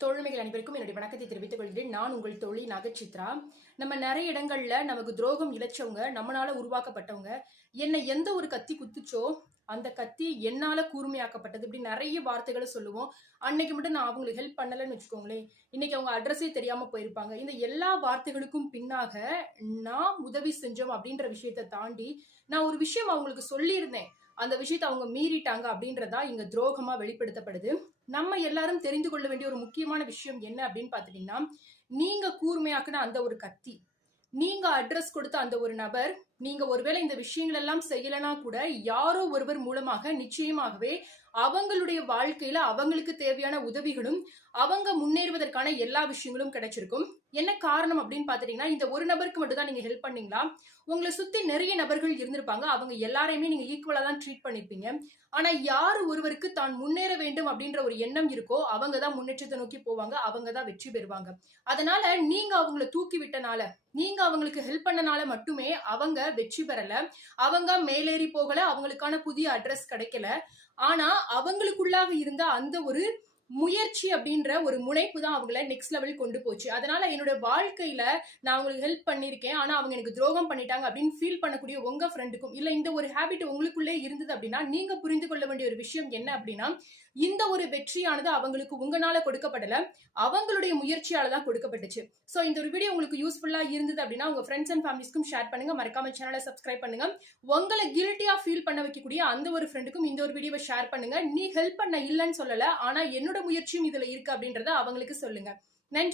தோழமைகள் அனைவருக்கும் என்னுடைய வணக்கத்தை தெரிவித்துக் கொள்கிறேன். நான் உங்கள் தோழி நகச்சித்ரா. நம்ம நிறைய இடங்கள்ல நமக்கு துரோகம் இழைச்சவங்க, நம்மளால உருவாக்கப்பட்டவங்க, என்ன எந்த ஒரு கத்தி குத்துச்சோ அந்த கத்தி என்னால கூர்மையாக்கப்பட்டது இப்படி நிறைய வார்த்தைகளை சொல்லுவோம். அன்னைக்கு மட்டும் நான் அவங்களுக்கு ஹெல்ப் பண்ணலன்னு வச்சுக்கோங்களேன், இன்னைக்கு அவங்க அட்ரஸே தெரியாம போயிருப்பாங்க. இந்த எல்லா வார்த்தைகளுக்கும் பின்னாக நான் உதவி செஞ்சோம் அப்படின்ற விஷயத்தை தாண்டி நான் ஒரு விஷயம் அவங்களுக்கு சொல்லியிருந்தேன், அந்த விஷயத்தை அவங்க மீறிட்டாங்க அப்படின்றதா இங்க துரோகமா வெளிப்படுத்தப்படுது. நம்ம எல்லாரும் தெரிந்து கொள்ள வேண்டிய ஒரு முக்கியமான விஷயம் என்ன அப்படின்னு பாத்துட்டீங்கன்னா, நீங்க கூர்மையாக்குன அந்த ஒரு கத்தி, நீங்க அட்ரஸ் கொடுத்த அந்த ஒரு நபர், நீங்க ஒருவேளை இந்த விஷயங்கள் எல்லாம் செய்யலனா கூட யாரோ ஒருவர் மூலமாக நிச்சயமாகவே அவங்களுடைய வாழ்க்கையில அவங்களுக்கு தேவையான உதவிகளும் அவங்க முன்னேறுவதற்கான எல்லா விஷயங்களும் கிடைச்சிருக்கும். என்ன காரணம் அப்படின்னு பாத்துட்டீங்கன்னா, இந்த ஒரு நபருக்கு மட்டும் தான் நீங்க ஹெல்ப் பண்ணீங்களா? உங்களை சுத்தி நிறைய நபர்கள் இருந்திருப்பாங்க, அவங்க எல்லாரையுமே நீங்க ஈக்குவலா தான் ட்ரீட் பண்ணிருப்பீங்க. ஆனா யாரு ஒருவருக்கு தான் முன்னேற வேண்டும் அப்படின்ற ஒரு எண்ணம் இருக்கோ அவங்க தான் முன்னேற்றத்தை நோக்கி போவாங்க, அவங்க தான் வெற்றி பெறுவாங்க. அதனால நீங்க அவங்களை தூக்கி விட்டனால, நீங்க அவங்களுக்கு ஹெல்ப் பண்ணனால மட்டுமே அவங்க வெற்றி பெறல, அவங்க மேலேறி போகல, அவங்களுக்கான புதிய அட்ரஸ் கிடைக்கல. ஆனா அவங்களுக்குள்ளாக இருந்த அந்த ஒரு முயற்சி அப்படின்ற ஒரு முனைப்பு தான் அவங்கள நெக்ஸ்ட் லெவல் கொண்டு போச்சு. அதனால என்னோட வாழ்க்கையில நான் உங்களுக்கு ஹெல்ப் பண்ணிருக்கேன், ஆனா அவங்க எனக்கு துரோகம் பண்ணிட்டாங்க அப்படின்னு ஃபீல் பண்ணக்கூடிய உங்க ஃப்ரெண்டுக்கும் இல்ல இந்த ஒரு ஹேபிட் உங்களுக்குள்ளே இருந்தது அப்படின்னா, நீங்க புரிந்து கொள்ள வேண்டிய ஒரு விஷயம் என்ன அப்படின்னா, இந்த ஒரு வெற்றியானது அவங்களுக்கு உங்களால கொடுக்கப்படல, அவங்களுடைய முயற்சியால தான் கொடுக்கப்பட்டுச்சு. சோ இந்த ஒரு வீடியோ உங்களுக்கு யூஸ்ஃபுல்லா இருந்தது அப்படின்னா உங்க ஃப்ரெண்ட்ஸ் அண்ட் ஃபேமிலிஸ்க்கும் ஷேர் பண்ணுங்க. மறக்காம சேனலை சப்ஸ்கிரைப் பண்ணுங்க. உங்களை கில்ட்டியா ஃபீல் பண்ண வைக்கக்கூடிய அந்த ஒரு ஃப்ரெண்டுக்கும் இந்த ஒரு வீடியோவை ஷேர் பண்ணுங்க. நீ ஹெல்ப் பண்ண இல்லைன்னு சொல்லல, ஆனா என்னோட முயற்சியும் இதுல இருக்கு அப்படின்றத அவங்களுக்கு சொல்லுங்க. நன்றி.